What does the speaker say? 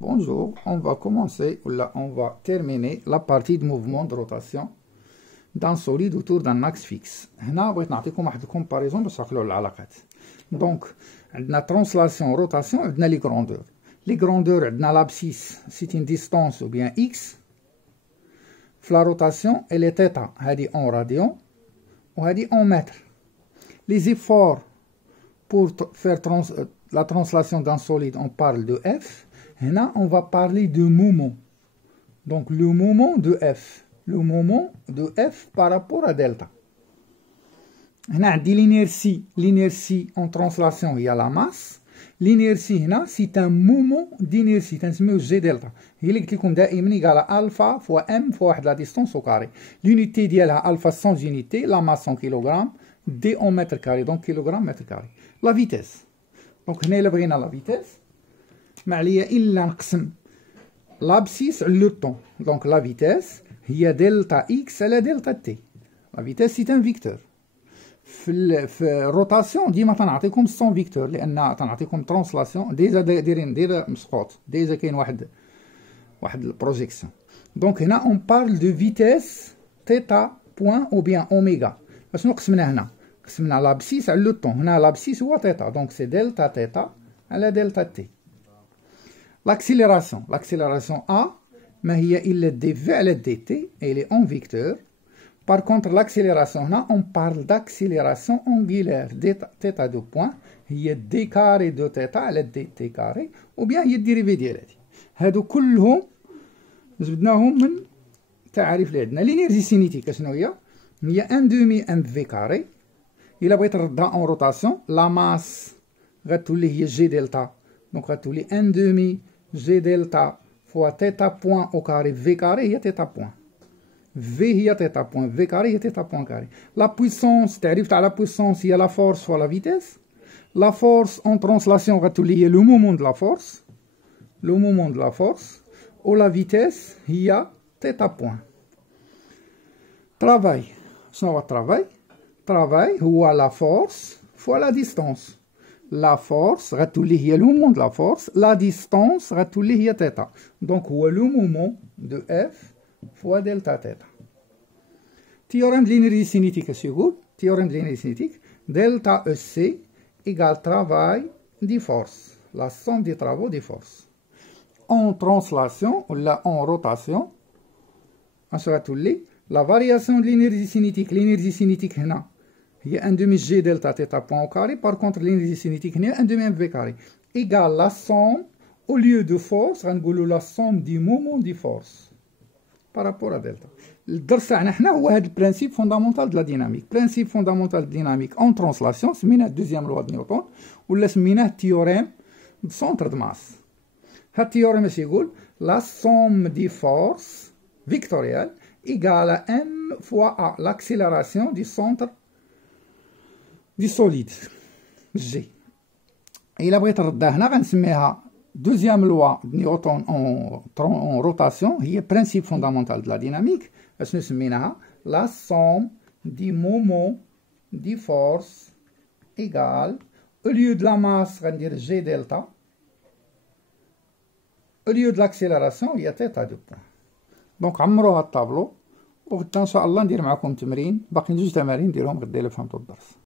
Bonjour, on va commencer, ou là, on va terminer la partie de mouvement de rotation d'un solide autour d'un axe fixe. هنا بغيت نعطيكم واحد الكومباريزون باش تعقلوا العلاقات. دونك عندنا ترانسلاسيون روتاسيون عندنا لي غروندور. لي غروندور عندنا لابسيس سيت une distance ou bien x. في لا روتاسيون elle est θ هذه en radian وهذه en mètres. Les efforts pour faire la translation d'un solide, on parle de F. Là, on va parler de mouvement. Donc, le mouvement de F. Le mouvement de F par rapport à delta. Là, on dit l'inertie. L'inertie en translation, il y a la masse. L'inertie, c'est un mouvement d'inertie. C'est G delta. Il est égal à alpha fois m fois la distance au carré. L'unité d'IA alpha sans unité, la masse en kilogrammes, d en mètre carré, donc kilogramme mètre carré. La vitesse. Donc, هنا إلا بغينا la vitesse. ما عليا إلا نقسم l'abscisse le temps. Donc, la vitesse هي delta x على delta t. La vitesse c'est un vecteur. في الروتاسيون ديما تنعطيكم سون فيكتور لأن تنعطيكم ترانسلاسيون ديجا مسقوط ديجا كاين واحد البروجيكسيون. دونك هنا اون بارل دو فيتيس تيتا بوان او بيان اوميغا. شنو قسمنا هنا؟ قسمنا لابسيس على لو طون. هنا لابسيس هو تيتا دونك سي دلتا تيتا على دلتا تي. l'accélération A ما هي إلا دي في على دي تي elle est en vecteur. Par contre, l'accélération, là, on parle d'accélération angulaire. Θ de point, il y a d carré de θ على dt carré, ou bien il y a dérivé ديالها. هادو كلهم جبدناهم من تعريف اللي عندنا. l'énergie cinétique شنو هي؟ هي 1 demi mv carré. إلا بغيت نردها en rotation, la masse غتولي هي g delta. Donc غتولي 1 demi g delta fois θ point au carré v carré هي θ point. V هي θ point, V carré هي θ point carré. La puissance, تعريف تاع la puissance هي la force fois la vitesse. La force en translation غتولي هي le moment de la force. Le moment de la force. Ou la vitesse هي θ point. Travail. شنو هو الترافاي؟ Travail هو la force fois la distance. La force غتولي هي le moment de la force. La distance غتولي هي θ. Donc هو le moment de F fois delta θ. Théorème de l'énergie cinétique, qu'est-ce que vous? Théorème de l'énergie cinétique, delta EC égale travail des forces, la somme des travaux des forces. En translation, ou là en rotation, la variation de l'énergie cinétique هنا هي 1 demi g delta θ point au carré. Par contre, l'énergie cinétique هنا 1 demi mv carré égale la somme au lieu de force, غنقولوا la somme du moment des forces par rapport à delta. الدرس تاعنا حنا هو هذا البرانسيب فوندامونتال دو لا ديناميك. برانسيب فوندامونتال دو ديناميك اون ترانسلاسيون سميناه دوزيام لوا دو نيوتن ولا سميناه تيوريم دو سونتر دو ماس. هاد التيوريم اش يقول؟ لا سوم دي فورس فيكتوريال ايغال ام فوا ا لاكسيليراسيون دي سونتر دي سوليد جي. الا بغيت نردها هنا غنسميها deuxième loi de Newton en rotation, هي principe fondamental de la dynamique. اش نسميناها؟ la somme du moment des forces égale au lieu de la masse غندير g delta au lieu de l'accélération هي θ de point. دونك عمروا هاد الطابلو وغدا ان شاء الله ندير معكم تمرين. باقي 2 تمارين نديرهم غدا الا فهمتوا الدرس.